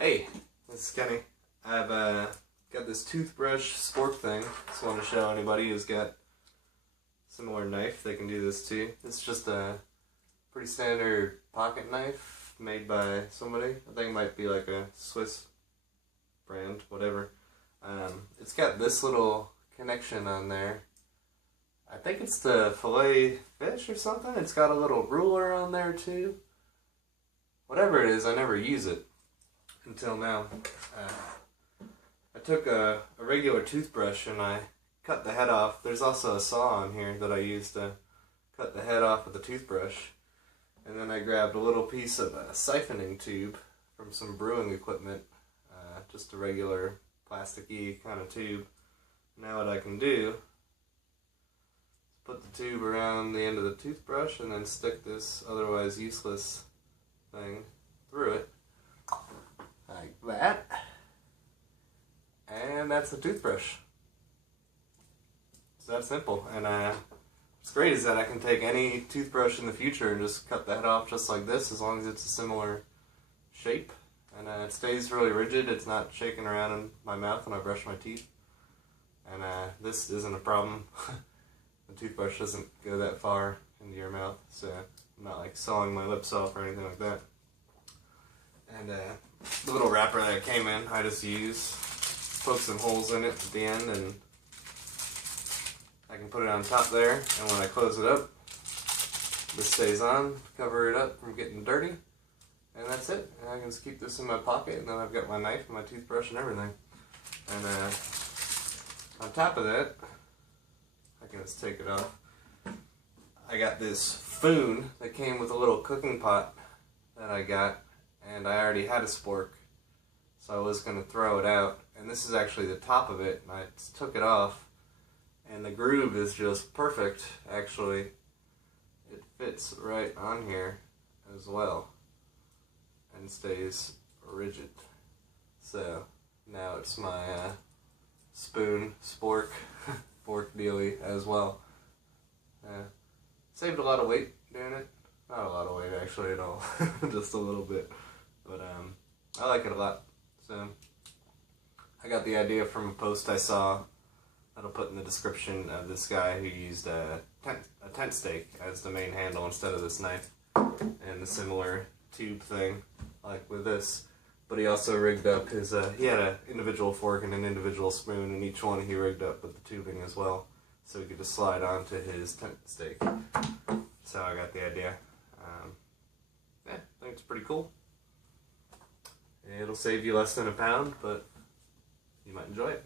Hey, this is Kenny. I've got this toothbrush spork thing. Just want to show anybody who's got a similar knife they can do this too. It's just a pretty standard pocket knife made by somebody. I think it might be like a Swiss brand, whatever. It's got this little connection on there. I think it's to fillet fish or something. It's got a little ruler on there too. Whatever it is, I never use it until now. I took a regular toothbrush and I cut the head off. There's also a saw on here that I used to cut the head off of the toothbrush. And then I grabbed a little piece of a siphoning tube from some brewing equipment, just a regular plasticky kind of tube. Now what I can do is put the tube around the end of the toothbrush and then stick this otherwise useless thing through it, like that, and that's the toothbrush. It's that simple. And what's great is that I can take any toothbrush in the future and just cut the head off just like this, as long as it's a similar shape, and it stays really rigid. It's not shaking around in my mouth when I brush my teeth, and this isn't a problem. The toothbrush doesn't go that far into your mouth, so I'm not like sawing my lips off or anything like that. And the little wrapper that it came in, I just use, poke some holes in it at the end, and I can put it on top there, and when I close it up, this stays on, cover it up from getting dirty, and that's it. And I can just keep this in my pocket, and then I've got my knife and my toothbrush and everything. And on top of that, I can just take it off. I got this spoon that came with a little cooking pot that I got, and I already had a spork, so I was going to throw it out. And this is actually the top of it, and I took it off, and the groove is just perfect. Actually, it fits right on here as well and stays rigid. So now it's my spoon spork fork dealy as well. Saved a lot of weight doing it. Not a lot of weight actually at all, just a little bit. But I like it a lot. So I got the idea from a post I saw that I'll put in the description of this guy who used a tent stake as the main handle instead of this knife, and a similar tube thing like with this. But he also rigged up his, he had an individual fork and an individual spoon, and each one he rigged up with the tubing as well, so he could just slide onto his tent stake. So I got the idea. Yeah, I think it's pretty cool. It'll save you less than £1, but you might enjoy it.